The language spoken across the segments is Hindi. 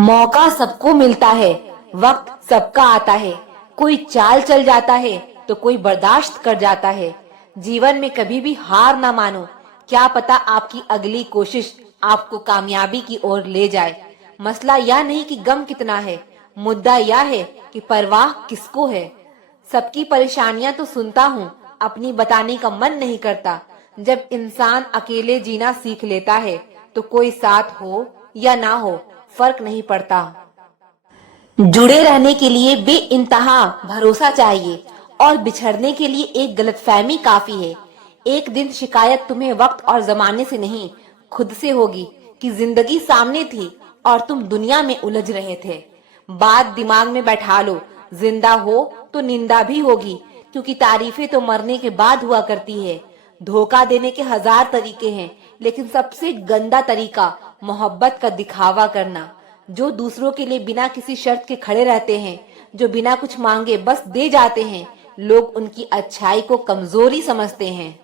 मौका सबको मिलता है, वक्त सबका आता है। कोई चाल चल जाता है तो कोई बर्दाश्त कर जाता है। जीवन में कभी भी हार ना मानो, क्या पता आपकी अगली कोशिश आपको कामयाबी की ओर ले जाए। मसला यह नहीं कि गम कितना है, मुद्दा यह है कि परवाह किसको है। सबकी परेशानियां तो सुनता हूँ, अपनी बताने का मन नहीं करता। जब इंसान अकेले जीना सीख लेता है तो कोई साथ हो या ना हो फर्क नहीं पड़ता। जुड़े रहने के लिए बेइंतहा भरोसा चाहिए और बिछड़ने के लिए एक गलतफहमी काफी है। एक दिन शिकायत तुम्हें वक्त और जमाने से नहीं, खुद से होगी कि जिंदगी सामने थी और तुम दुनिया में उलझ रहे थे। बात दिमाग में बैठा लो, जिंदा हो तो निंदा भी होगी, क्योंकि तारीफें तो मरने के बाद हुआ करती है। धोखा देने के हजार तरीके हैं, लेकिन सबसे गंदा तरीका मोहब्बत का दिखावा करना। जो दूसरों के लिए बिना किसी शर्त के खड़े रहते हैं, जो बिना कुछ मांगे बस दे जाते हैं, लोग उनकी अच्छाई को कमजोरी समझते हैं।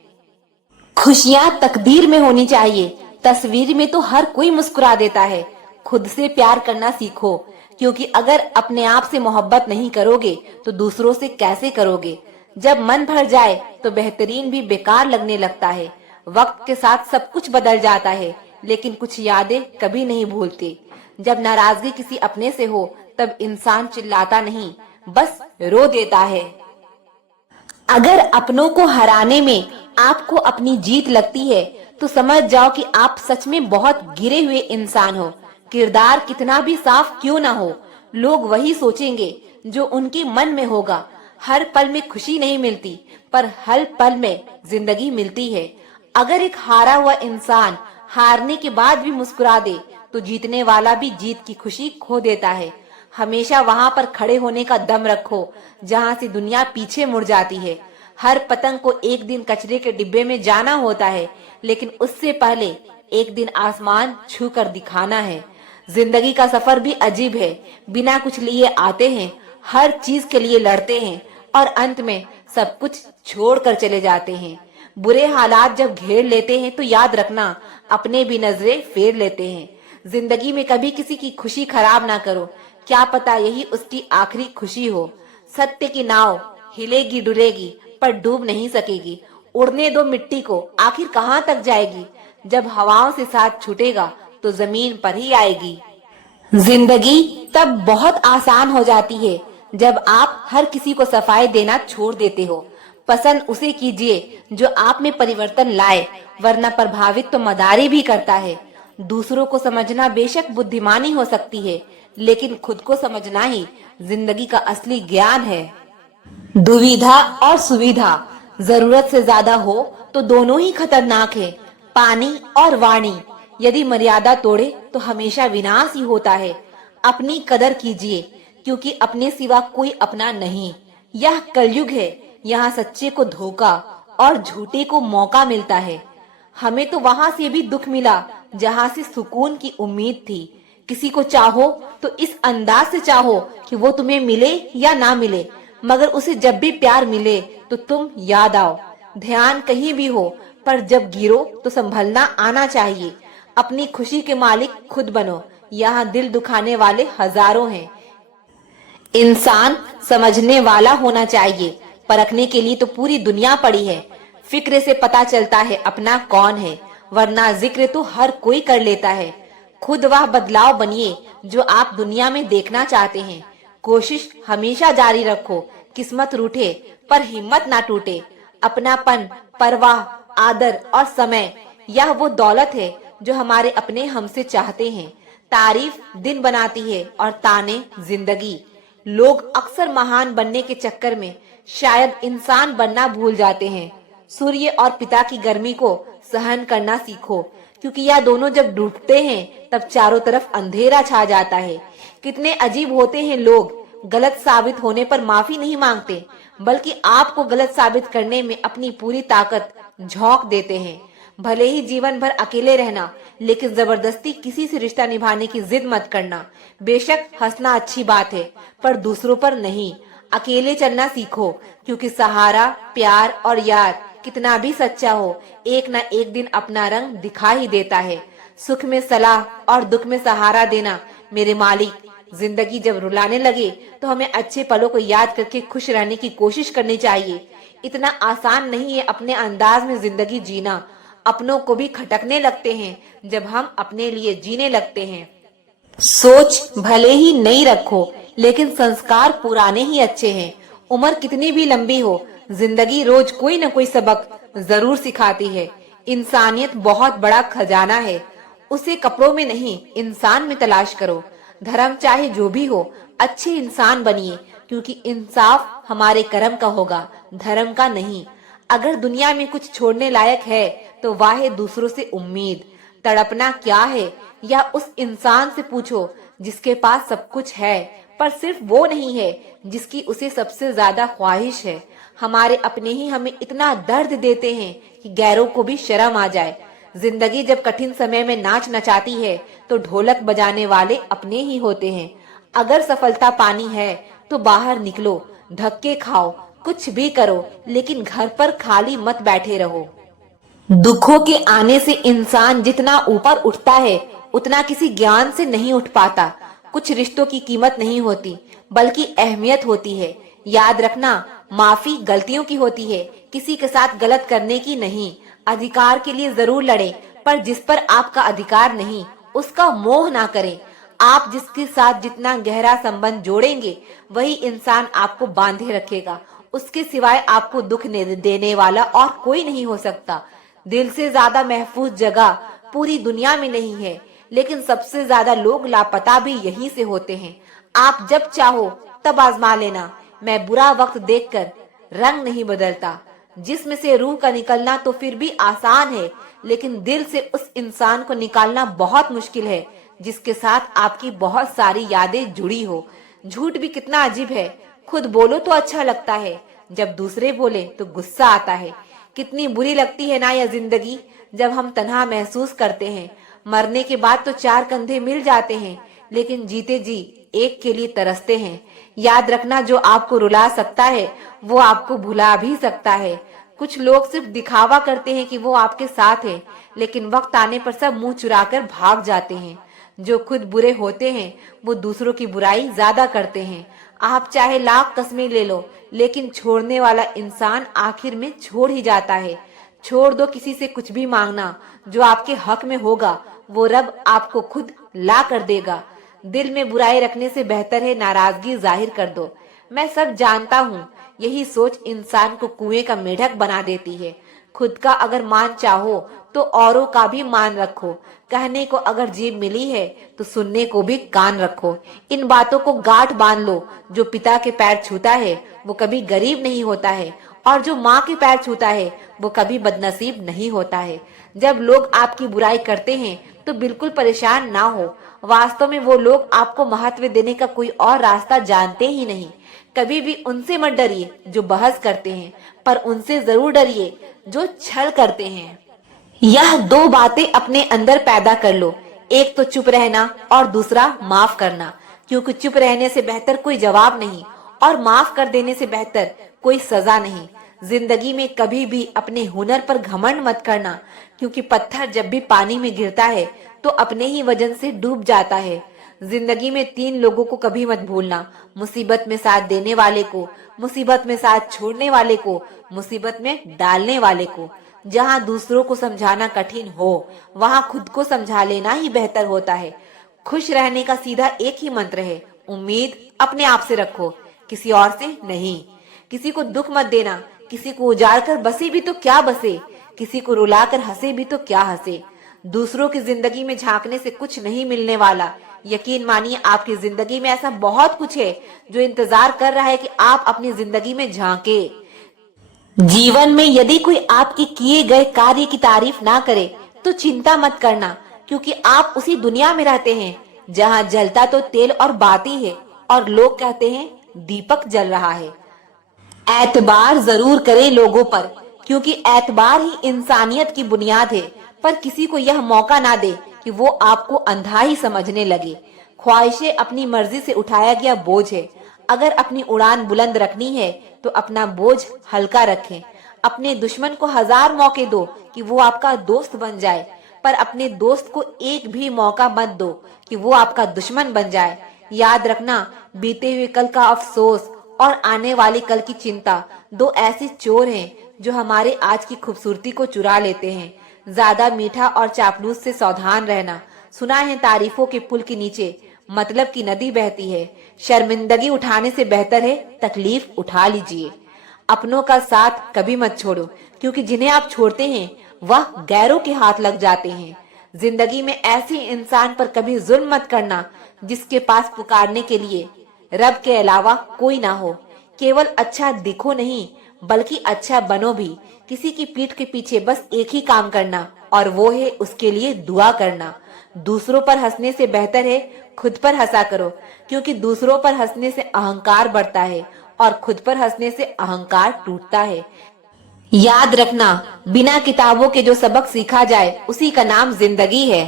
खुशियां तकदीर में होनी चाहिए, तस्वीर में तो हर कोई मुस्कुरा देता है। खुद से प्यार करना सीखो, क्योंकि अगर अपने आप से मोहब्बत नहीं करोगे तो दूसरों से कैसे करोगे। जब मन भर जाए तो बेहतरीन भी बेकार लगने लगता है। वक्त के साथ सब कुछ बदल जाता है, लेकिन कुछ यादें कभी नहीं भूलते। जब नाराजगी किसी अपने से हो तब इंसान चिल्लाता नहीं, बस रो देता है। अगर अपनों को हराने में आपको अपनी जीत लगती है तो समझ जाओ कि आप सच में बहुत गिरे हुए इंसान हो। किरदार कितना भी साफ क्यों ना हो, लोग वही सोचेंगे जो उनके मन में होगा। हर पल में खुशी नहीं मिलती, पर हर पल में जिंदगी मिलती है। अगर एक हारा हुआ इंसान हारने के बाद भी मुस्कुरा दे तो जीतने वाला भी जीत की खुशी खो देता है। हमेशा वहां पर खड़े होने का दम रखो जहां से दुनिया पीछे मुड़ जाती है। हर पतंग को एक दिन कचरे के डिब्बे में जाना होता है, लेकिन उससे पहले एक दिन आसमान छू कर दिखाना है। जिंदगी का सफर भी अजीब है, बिना कुछ लिए आते हैं, हर चीज के लिए लड़ते हैं और अंत में सब कुछ छोड़ कर चले जाते हैं। बुरे हालात जब घेर लेते हैं तो याद रखना, अपने भी नजरें फेर लेते हैं। जिंदगी में कभी किसी की खुशी खराब ना करो, क्या पता यही उसकी आखिरी खुशी हो। सत्य की नाव हिलेगी डुलेगी पर डूब नहीं सकेगी। उड़ने दो मिट्टी को, आखिर कहाँ तक जाएगी। जब हवाओं से साथ छूटेगा तो जमीन पर ही आएगी। जिंदगी तब बहुत आसान हो जाती है जब आप हर किसी को सफाई देना छोड़ देते हो। पसंद उसे कीजिए जो आप में परिवर्तन लाए, वरना प्रभावित तो मदारी भी करता है। दूसरों को समझना बेशक बुद्धिमानी हो सकती है, लेकिन खुद को समझना ही जिंदगी का असली ज्ञान है। दुविधा और सुविधा जरूरत से ज्यादा हो तो दोनों ही खतरनाक है। पानी और वाणी यदि मर्यादा तोड़े तो हमेशा विनाश ही होता है। अपनी कदर कीजिए, क्योंकि अपने सिवा कोई अपना नहीं। यह कलयुग है, यहाँ सच्चे को धोखा और झूठे को मौका मिलता है। हमें तो वहां से भी दुख मिला जहां से सुकून की उम्मीद थी। किसी को चाहो तो इस अंदाज से चाहो कि वो तुम्हें मिले या ना मिले, मगर उसे जब भी प्यार मिले तो तुम याद आओ। ध्यान कहीं भी हो, पर जब गिरो तो संभलना आना चाहिए। अपनी खुशी के मालिक खुद बनो, यहाँ दिल दुखाने वाले हजारों हैं। इंसान समझने वाला होना चाहिए, परखने के लिए तो पूरी दुनिया पड़ी है। फिक्र से पता चलता है अपना कौन है, वरना जिक्र तो हर कोई कर लेता है। खुद वह बदलाव बनिए जो आप दुनिया में देखना चाहते हैं। कोशिश हमेशा जारी रखो, किस्मत रूठे पर हिम्मत ना टूटे। अपनापन, परवाह, आदर और समय, यह वो दौलत है जो हमारे अपने हमसे चाहते हैं। तारीफ दिन बनाती है और ताने जिंदगी। लोग अक्सर महान बनने के चक्कर में शायद इंसान बनना भूल जाते हैं। सूर्य और पिता की गर्मी को सहन करना सीखो, क्योंकि यह दोनों जब डूबते हैं तब चारों तरफ अंधेरा छा जाता है। कितने अजीब होते हैं लोग, गलत साबित होने पर माफी नहीं मांगते, बल्कि आपको गलत साबित करने में अपनी पूरी ताकत झोंक देते हैं। भले ही जीवन भर अकेले रहना, लेकिन जबरदस्ती किसी से रिश्ता निभाने की जिद मत करना। बेशक हंसना अच्छी बात है, पर दूसरों पर नहीं। अकेले चलना सीखो, क्योंकि सहारा, प्यार और याद कितना भी सच्चा हो, एक न एक दिन अपना रंग दिखा ही देता है। सुख में सलाह और दुख में सहारा देना मेरे मालिक। जिंदगी जब रुलाने लगे तो हमें अच्छे पलों को याद करके खुश रहने की कोशिश करनी चाहिए। इतना आसान नहीं है अपने अंदाज में जिंदगी जीना। अपनों को भी खटकने लगते हैं जब हम अपने लिए जीने लगते हैं। सोच भले ही नई रखो, लेकिन संस्कार पुराने ही अच्छे हैं। उम्र कितनी भी लंबी हो, जिंदगी रोज कोई न कोई सबक जरूर सिखाती है। इंसानियत बहुत बड़ा खजाना है, उसे कपड़ों में नहीं इंसान में तलाश करो। धर्म चाहे जो भी हो, अच्छे इंसान बनिए, क्योंकि इंसाफ हमारे कर्म का होगा, धर्म का नहीं। अगर दुनिया में कुछ छोड़ने लायक है तो वह है दूसरों से उम्मीद। तड़पना क्या है, या उस इंसान से पूछो जिसके पास सब कुछ है पर सिर्फ वो नहीं है जिसकी उसे सबसे ज्यादा ख्वाहिश है। हमारे अपने ही हमें इतना दर्द देते हैं कि गैरों को भी शर्म आ जाए। जिंदगी जब कठिन समय में नाच नचाती है तो ढोलक बजाने वाले अपने ही होते हैं। अगर सफलता पानी है तो बाहर निकलो, धक्के खाओ, कुछ भी करो, लेकिन घर पर खाली मत बैठे रहो। दुखों के आने से इंसान जितना ऊपर उठता है उतना किसी ज्ञान से नहीं उठ पाता। कुछ रिश्तों की कीमत नहीं होती बल्कि अहमियत होती है। याद रखना, माफी गलतियों की होती है, किसी के साथ गलत करने की नहीं। अधिकार के लिए जरूर लड़ें, पर जिस पर आपका अधिकार नहीं उसका मोह ना करें। आप जिसके साथ जितना गहरा संबंध जोड़ेंगे वही इंसान आपको बांधे रखेगा। उसके सिवाय आपको दुख देने वाला और कोई नहीं हो सकता। दिल से ज्यादा महफूज जगह पूरी दुनिया में नहीं है, लेकिन सबसे ज्यादा लोग लापता भी यहीं से होते हैं। आप जब चाहो तब आजमा लेना। मैं बुरा वक्त देखकर रंग नहीं बदलता। जिस्म से रूह का निकलना तो फिर भी आसान है, लेकिन दिल से उस इंसान को निकालना बहुत मुश्किल है जिसके साथ आपकी बहुत सारी यादें जुड़ी हो। झूठ भी कितना अजीब है, खुद बोलो तो अच्छा लगता है, जब दूसरे बोले तो गुस्सा आता है। कितनी बुरी लगती है ना यह जिंदगी जब हम तन्हा महसूस करते हैं। मरने के बाद तो चार कंधे मिल जाते हैं, लेकिन जीते जी एक के लिए तरसते हैं। याद रखना, जो आपको रुला सकता है वो आपको भुला भी सकता है। कुछ लोग सिर्फ दिखावा करते हैं कि वो आपके साथ हैं, लेकिन वक्त आने पर सब मुंह चुराकर भाग जाते हैं। जो खुद बुरे होते हैं वो दूसरों की बुराई ज्यादा करते हैं। आप चाहे लाख कस्में ले लो, लेकिन छोड़ने वाला इंसान आखिर में छोड़ ही जाता है। छोड़ दो किसी से कुछ भी मांगना, जो आपके हक में होगा वो रब आपको खुद ला कर देगा। दिल में बुराई रखने से बेहतर है नाराजगी जाहिर कर दो। मैं सब जानता हूँ, यही सोच इंसान को कुएं का मेढक बना देती है। खुद का अगर मान चाहो तो औरों का भी मान रखो। कहने को अगर जीभ मिली है तो सुनने को भी कान रखो। इन बातों को गांठ बांध लो, जो पिता के पैर छूता है वो कभी गरीब नहीं होता है, और जो माँ के पैर छूता है वो कभी बदनसीब नहीं होता है। जब लोग आपकी बुराई करते हैं तो बिल्कुल परेशान ना हो। वास्तव में वो लोग आपको महत्व देने का कोई और रास्ता जानते ही नहीं। कभी भी उनसे मत डरिए जो बहस करते हैं, पर उनसे जरूर डरिए जो छल करते हैं। यह दो बातें अपने अंदर पैदा कर लो, एक तो चुप रहना और दूसरा माफ करना। क्योंकि चुप रहने से बेहतर कोई जवाब नहीं, और माफ कर देने से बेहतर कोई सजा नहीं। जिंदगी में कभी भी अपने हुनर पर घमंड मत करना, क्योंकि पत्थर जब भी पानी में गिरता है तो अपने ही वजन से डूब जाता है। जिंदगी में तीन लोगों को कभी मत भूलना, मुसीबत में साथ देने वाले को, मुसीबत में साथ छोड़ने वाले को, मुसीबत में डालने वाले को। जहाँ दूसरों को समझाना कठिन हो वहाँ खुद को समझा लेना ही बेहतर होता है। खुश रहने का सीधा एक ही मंत्र है, उम्मीद अपने आप से रखो, किसी और से नहीं। किसी को दुख मत देना, किसी को उजाड़ कर बसे भी तो क्या बसे, किसी को रुला कर हंसे भी तो क्या हंसे। दूसरों की जिंदगी में झांकने से कुछ नहीं मिलने वाला। यकीन मानिए, आपकी जिंदगी में ऐसा बहुत कुछ है जो इंतजार कर रहा है कि आप अपनी जिंदगी में झांके। जीवन में यदि कोई आपके किए गए कार्य की तारीफ ना करे तो चिंता मत करना, क्योंकि आप उसी दुनिया में रहते हैं जहाँ जलता तो तेल और बाती है, और लोग कहते हैं दीपक जल रहा है। एतबार जरूर करें लोगों पर, क्योंकि एतबार ही इंसानियत की बुनियाद है। पर किसी को यह मौका ना दे कि वो आपको अंधा ही समझने लगे। ख्वाहिशें अपनी मर्जी से उठाया गया बोझ है। अगर अपनी उड़ान बुलंद रखनी है तो अपना बोझ हल्का रखें। अपने दुश्मन को 1000 मौके दो कि वो आपका दोस्त बन जाए, पर अपने दोस्त को एक भी मौका मत दो कि वो आपका दुश्मन बन जाए। याद रखना, बीते हुए कल का अफसोस और आने वाली कल की चिंता दो ऐसे चोर हैं जो हमारे आज की खूबसूरती को चुरा लेते हैं। ज्यादा मीठा और चापलूस से सावधान रहना। सुना है तारीफों के पुल के नीचे मतलब की नदी बहती है। शर्मिंदगी उठाने से बेहतर है तकलीफ उठा लीजिए। अपनों का साथ कभी मत छोड़ो, क्योंकि जिन्हें आप छोड़ते हैं वह गैरों के हाथ लग जाते हैं। जिंदगी में ऐसे इंसान पर कभी जुल्म मत करना जिसके पास पुकारने के लिए रब के अलावा कोई ना हो। केवल अच्छा दिखो नहीं बल्कि अच्छा बनो भी। किसी की पीठ के पीछे बस एक ही काम करना और वो है उसके लिए दुआ करना। दूसरों पर हंसने से बेहतर है खुद पर हंसा करो, क्योंकि दूसरों पर हंसने से अहंकार बढ़ता है और खुद पर हंसने से अहंकार टूटता है। याद रखना, बिना किताबों के जो सबक सीखा जाए उसी का नाम जिंदगी है।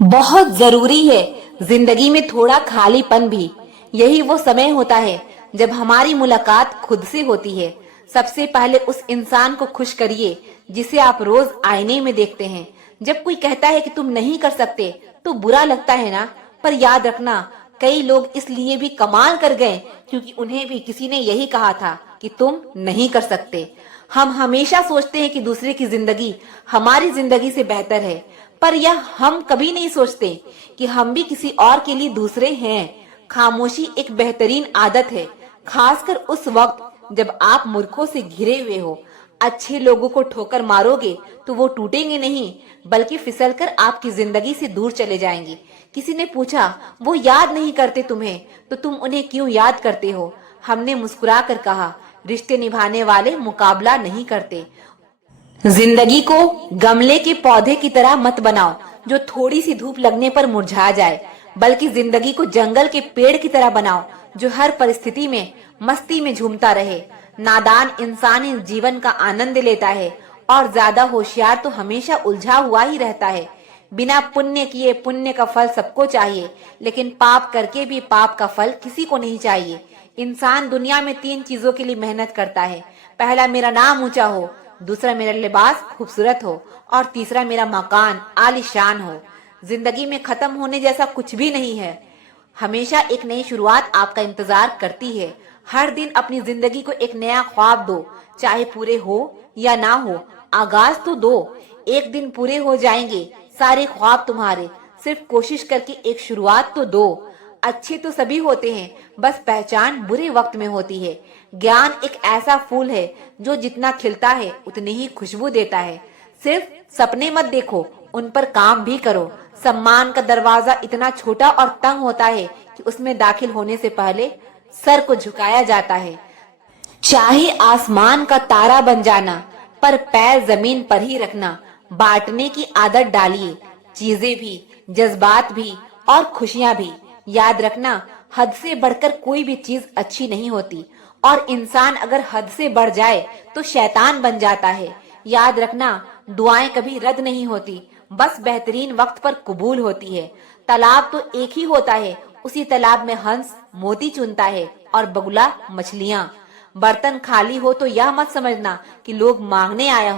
बहुत जरूरी है जिंदगी में थोड़ा खालीपन भी। यही वो समय होता है जब हमारी मुलाकात खुद से होती है। सबसे पहले उस इंसान को खुश करिए जिसे आप रोज आईने में देखते हैं। जब कोई कहता है कि तुम नहीं कर सकते तो बुरा लगता है ना, पर याद रखना कई लोग इसलिए भी कमाल कर गए क्योंकि उन्हें भी किसी ने यही कहा था कि तुम नहीं कर सकते। हम हमेशा सोचते हैं कि दूसरे की जिंदगी हमारी जिंदगी से बेहतर है, पर यह हम कभी नहीं सोचते कि हम भी किसी और के लिए दूसरे हैं। खामोशी एक बेहतरीन आदत है, खासकर उस वक्त जब आप मूर्खों से घिरे हुए हो। अच्छे लोगों को ठोकर मारोगे तो वो टूटेंगे नहीं बल्कि फिसलकर आपकी जिंदगी से दूर चले जाएंगे। किसी ने पूछा वो याद नहीं करते तुम्हें तो तुम उन्हें क्यों याद करते हो। हमने मुस्कुरा कर कहा रिश्ते निभाने वाले मुकाबला नहीं करते। जिंदगी को गमले के पौधे की तरह मत बनाओ जो थोड़ी सी धूप लगने पर मुरझा जाए, बल्कि जिंदगी को जंगल के पेड़ की तरह बनाओ जो हर परिस्थिति में मस्ती में झूमता रहे। नादान इंसान इस जीवन का आनंद लेता है और ज्यादा होशियार तो हमेशा उलझा हुआ ही रहता है। बिना पुण्य किए पुण्य का फल सबको चाहिए, लेकिन पाप करके भी पाप का फल किसी को नहीं चाहिए। इंसान दुनिया में 3 चीजों के लिए मेहनत करता है। पहला, मेरा नाम ऊंचा हो, दूसरा, मेरा लिबास खूबसूरत हो और तीसरा, मेरा मकान आलीशान हो। जिंदगी में खत्म होने जैसा कुछ भी नहीं है। हमेशा एक नई शुरुआत आपका इंतजार करती है। हर दिन अपनी जिंदगी को एक नया ख्वाब दो, चाहे पूरे हो या ना हो, आगाज तो दो। एक दिन पूरे हो जाएंगे सारे ख्वाब तुम्हारे, सिर्फ कोशिश करके एक शुरुआत तो दो। अच्छे तो सभी होते हैं, बस पहचान बुरे वक्त में होती है। ज्ञान एक ऐसा फूल है जो जितना खिलता है उतनी ही खुशबू देता है। सिर्फ सपने मत देखो, उन पर काम भी करो। सम्मान का दरवाजा इतना छोटा और तंग होता है कि उसमें दाखिल होने से पहले सर को झुकाया जाता है। चाहे आसमान का तारा बन जाना, पर पैर जमीन पर ही रखना। बांटने की आदत डालिए, चीजें भी, जज्बात भी और खुशियां भी। याद रखना, हद से बढ़कर कोई भी चीज अच्छी नहीं होती और इंसान अगर हद से बढ़ जाए तो शैतान बन जाता है। याद रखना, दुआएं कभी रद्द नहीं होती, बस बेहतरीन वक्त पर कबूल होती है। तालाब तो एक ही होता है, उसी तालाब में हंस मोती चुनता है और बगुला मछलियां। बर्तन खाली हो तो यह मत समझना कि लोग मांगने आया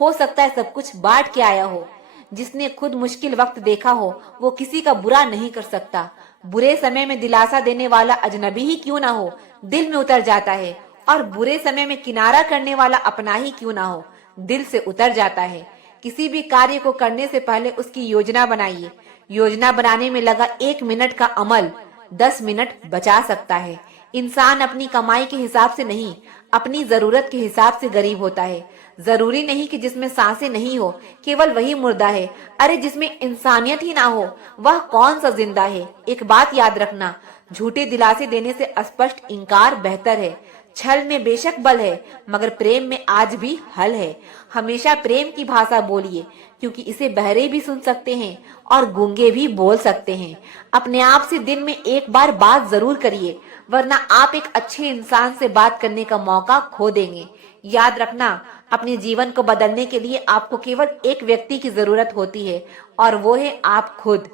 हो सकता है सब कुछ बांट के आया हो। जिसने खुद मुश्किल वक्त देखा हो वो किसी का बुरा नहीं कर सकता। बुरे समय में दिलासा देने वाला अजनबी ही क्यों ना हो, दिल में उतर जाता है, और बुरे समय में किनारा करने वाला अपना ही क्यों ना हो, दिल से उतर जाता है। किसी भी कार्य को करने से पहले उसकी योजना बनाइए। योजना बनाने में लगा 1 मिनट का अमल 10 मिनट बचा सकता है। इंसान अपनी कमाई के हिसाब से नहीं, अपनी जरूरत के हिसाब से गरीब होता है। जरूरी नहीं कि जिसमें सांसें नहीं हो केवल वही मुर्दा है। अरे जिसमें इंसानियत ही ना हो वह कौन सा जिंदा है। एक बात याद रखना, झूठे दिलासे देने से स्पष्ट इनकार बेहतर है। छल में बेशक बल है, मगर प्रेम में आज भी हल है। हमेशा प्रेम की भाषा बोलिए, क्योंकि इसे बहरे भी सुन सकते हैं और गूंगे भी बोल सकते हैं। अपने आप से दिन में एक बार बात जरूर करिए, वरना आप एक अच्छे इंसान से बात करने का मौका खो देंगे। याद रखना, अपने जीवन को बदलने के लिए आपको केवल एक व्यक्ति की जरूरत होती है, और वो है आप खुद।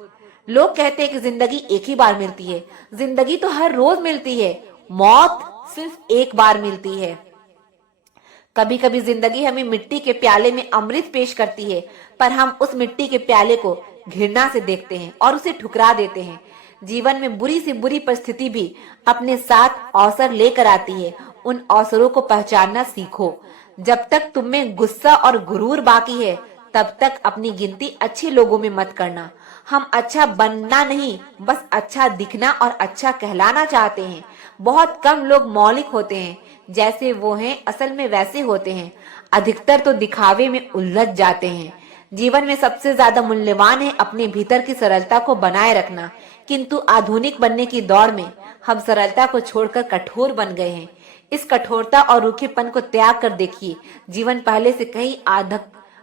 लोग कहते हैं कि जिंदगी एक ही बार मिलती है। जिंदगी तो हर रोज मिलती है, मौत सिर्फ एक बार मिलती है। कभी कभी जिंदगी हमें मिट्टी के प्याले में अमृत पेश करती है, पर हम उस मिट्टी के प्याले को घृणा से देखते हैं और उसे ठुकरा देते हैं। जीवन में बुरी से बुरी परिस्थिति भी अपने साथ अवसर लेकर आती है। उन अवसरों को पहचानना सीखो। जब तक तुम में गुस्सा और गुरूर बाकी है, तब तक अपनी गिनती अच्छे लोगों में मत करना। हम अच्छा बनना नहीं, बस अच्छा दिखना और अच्छा कहलाना चाहते हैं। बहुत कम लोग मौलिक होते हैं, जैसे वो हैं असल में वैसे होते हैं। अधिकतर तो दिखावे में उलझ जाते हैं। जीवन में सबसे ज्यादा मूल्यवान है अपने भीतर की सरलता को बनाए रखना। किंतु आधुनिक बनने की दौड़ में हम सरलता को छोड़कर कठोर बन गए हैं। इस कठोरता और रूखेपन को त्याग कर देखिए, जीवन पहले से कहीं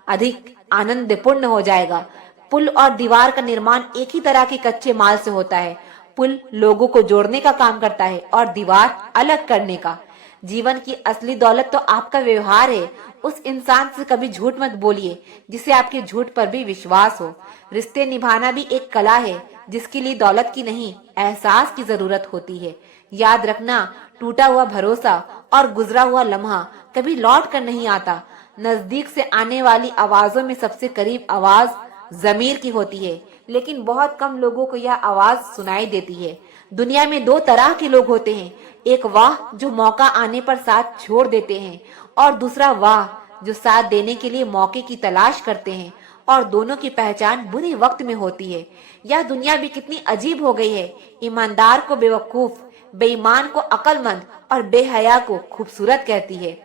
अधिक आनंदपूर्ण हो जाएगा। पुल और दीवार का निर्माण एक ही तरह के कच्चे माल से होता है। पुल लोगों को जोड़ने का काम करता है और दीवार अलग करने का। जीवन की असली दौलत तो आपका व्यवहार है। उस इंसान से कभी झूठ मत बोलिए जिसे आपके झूठ पर भी विश्वास हो। रिश्ते निभाना भी एक कला है, जिसके लिए दौलत की नहीं, एहसास की जरूरत होती है। याद रखना, टूटा हुआ भरोसा और गुजरा हुआ लम्हा कभी लौट कर नहीं आता। नजदीक से आने वाली आवाजों में सबसे करीब आवाज जमीर की होती है, लेकिन बहुत कम लोगों को यह आवाज सुनाई देती है। दुनिया में दो तरह के लोग होते हैं, एक वाह जो मौका आने पर साथ छोड़ देते हैं, और दूसरा वाह जो साथ देने के लिए मौके की तलाश करते हैं। और दोनों की पहचान बुरे वक्त में होती है। यह दुनिया भी कितनी अजीब हो गई है। ईमानदार को बेवकूफ, बेईमान को अक्लमंद और बेहया को खूबसूरत कहती है।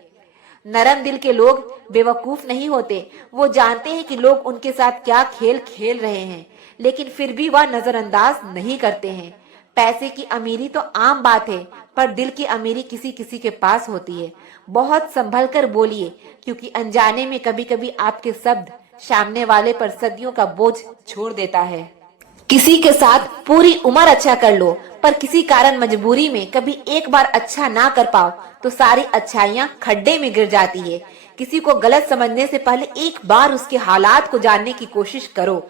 नरम दिल के लोग बेवकूफ नहीं होते। वो जानते हैं कि लोग उनके साथ क्या खेल खेल रहे हैं, लेकिन फिर भी वह नजरअंदाज नहीं करते हैं। पैसे की अमीरी तो आम बात है, पर दिल की अमीरी किसी किसी के पास होती है। बहुत संभल कर बोलिए, क्योंकि अनजाने में कभी कभी आपके शब्द सामने वाले पर सदियों का बोझ छोड़ देता है। किसी के साथ पूरी उम्र अच्छा कर लो, पर किसी कारण मजबूरी में कभी एक बार अच्छा ना कर पाओ तो सारी अच्छाइयाँ खड्डे में गिर जाती है। किसी को गलत समझने से पहले एक बार उसके हालात को जानने की कोशिश करो।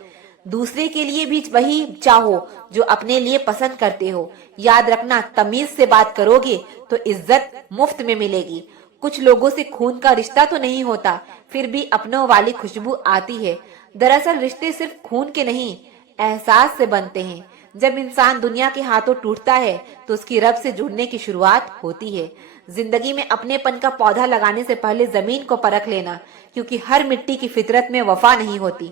दूसरे के लिए भी वही चाहो जो अपने लिए पसंद करते हो। याद रखना, तमीज से बात करोगे तो इज्जत मुफ्त में मिलेगी। कुछ लोगों से खून का रिश्ता तो नहीं होता, फिर भी अपनों वाली खुशबू आती है। दरअसल रिश्ते सिर्फ खून के नहीं, एहसास से बनते हैं। जब इंसान दुनिया के हाथों टूटता है तो उसकी रब से जुड़ने की शुरुआत होती है। जिंदगी में अपनेपन का पौधा लगाने से पहले जमीन को परख लेना, क्योंकि हर मिट्टी की फितरत में वफा नहीं होती।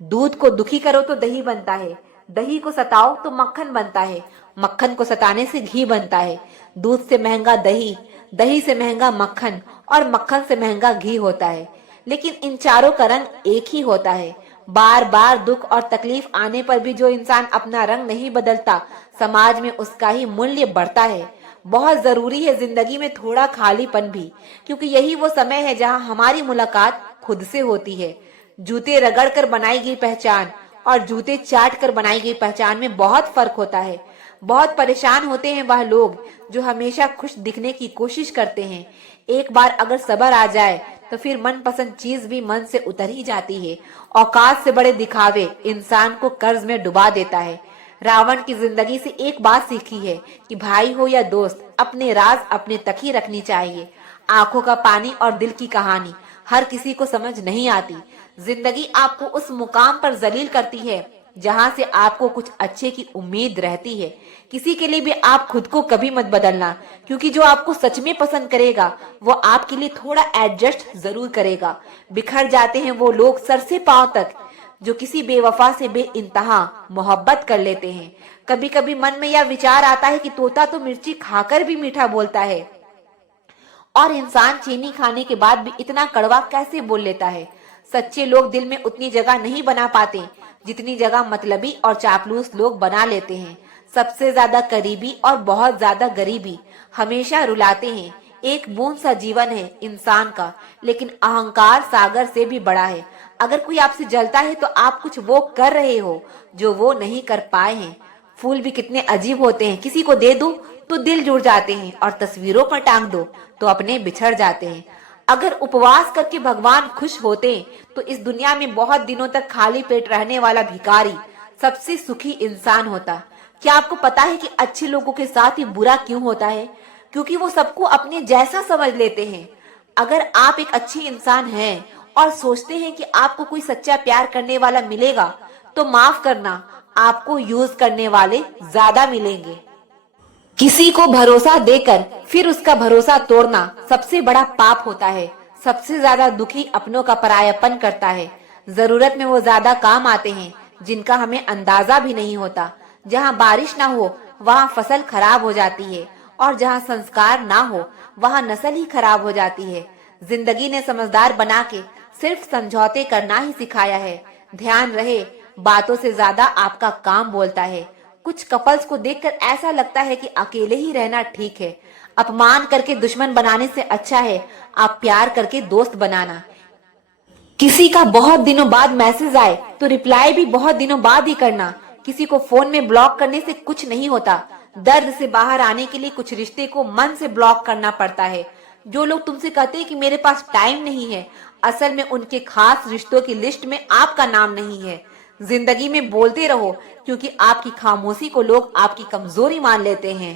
दूध को दुखी करो तो दही बनता है, दही को सताओ तो मक्खन बनता है, मक्खन को सताने से घी बनता है। दूध से महंगा दही, दही से महंगा मक्खन और मक्खन से महंगा घी होता है। लेकिन इन चारों का रंग एक ही होता है। बार बार दुख और तकलीफ आने पर भी जो इंसान अपना रंग नहीं बदलता, समाज में उसका ही मूल्य बढ़ता है। बहुत जरूरी है जिंदगी में थोड़ा खालीपन भी, क्योंकि यही वो समय है जहां हमारी मुलाकात खुद से होती है। जूते रगड़ कर बनाई गई पहचान और जूते चाट कर बनाई गई पहचान में बहुत फर्क होता है। बहुत परेशान होते हैं वह लोग जो हमेशा खुश दिखने की कोशिश करते हैं। एक बार अगर सब्र आ जाए तो फिर मनपसंद चीज भी मन से उतर ही जाती है। औकात से बड़े दिखावे इंसान को कर्ज में डुबा देता है। रावण की जिंदगी से एक बात सीखी है कि भाई हो या दोस्त, अपने राज अपने तक ही रखनी चाहिए। आंखों का पानी और दिल की कहानी हर किसी को समझ नहीं आती। जिंदगी आपको उस मुकाम पर जलील करती है जहां से आपको कुछ अच्छे की उम्मीद रहती है। किसी के लिए भी आप खुद को कभी मत बदलना, क्योंकि जो आपको सच में पसंद करेगा वो आपके लिए थोड़ा एडजस्ट जरूर करेगा। बिखर जाते हैं वो लोग सर से पांव तक जो किसी बेवफा से बेइंतहा मोहब्बत कर लेते हैं। कभी कभी मन में यह विचार आता है कि तोता तो मिर्ची खाकर भी मीठा बोलता है, और इंसान चीनी खाने के बाद भी इतना कड़वा कैसे बोल लेता है। सच्चे लोग दिल में उतनी जगह नहीं बना पाते जितनी जगह मतलबी और चापलूस लोग बना लेते हैं। सबसे ज्यादा करीबी और बहुत ज्यादा गरीबी हमेशा रुलाते हैं। एक बूंद सा जीवन है इंसान का, लेकिन अहंकार सागर से भी बड़ा है। अगर कोई आपसे जलता है तो आप कुछ वो कर रहे हो जो वो नहीं कर पाए हैं। फूल भी कितने अजीब होते हैं, किसी को दे दो तो दिल जुड़ जाते हैं, और तस्वीरों पर टांग दो तो अपने बिछड़ जाते हैं। अगर उपवास करके भगवान खुश होते तो इस दुनिया में बहुत दिनों तक खाली पेट रहने वाला भिखारी सबसे सुखी इंसान होता। क्या आपको पता है कि अच्छे लोगों के साथ ही बुरा क्यों होता है? क्योंकि वो सबको अपने जैसा समझ लेते हैं। अगर आप एक अच्छी इंसान हैं और सोचते हैं कि आपको कोई सच्चा प्यार करने वाला मिलेगा, तो माफ करना, आपको यूज करने वाले ज्यादा मिलेंगे। किसी को भरोसा देकर फिर उसका भरोसा तोड़ना सबसे बड़ा पाप होता है। सबसे ज्यादा दुखी अपनों का परायापन करता है। जरूरत में वो ज्यादा काम आते हैं जिनका हमें अंदाजा भी नहीं होता। जहाँ बारिश ना हो वहाँ फसल खराब हो जाती है, और जहाँ संस्कार ना हो वहाँ नस्ल ही खराब हो जाती है। जिंदगी ने समझदार बना के सिर्फ समझौते करना ही सिखाया है। ध्यान रहे, बातों से ज्यादा आपका काम बोलता है। कुछ कपल्स को देखकर ऐसा लगता है कि अकेले ही रहना ठीक है। अपमान करके दुश्मन बनाने से अच्छा है आप प्यार करके दोस्त बनाना। किसी का बहुत दिनों बाद मैसेज आए तो रिप्लाई भी बहुत दिनों बाद ही करना। किसी को फोन में ब्लॉक करने से कुछ नहीं होता। दर्द से बाहर आने के लिए कुछ रिश्ते को मन से ब्लॉक करना पड़ता है। जो लोग तुमसे कहते हैं कि मेरे पास टाइम नहीं है, असल में उनके खास रिश्तों की लिस्ट में आपका नाम नहीं है। जिंदगी में बोलते रहो, क्योंकि आपकी खामोशी को लोग आपकी कमजोरी मान लेते हैं।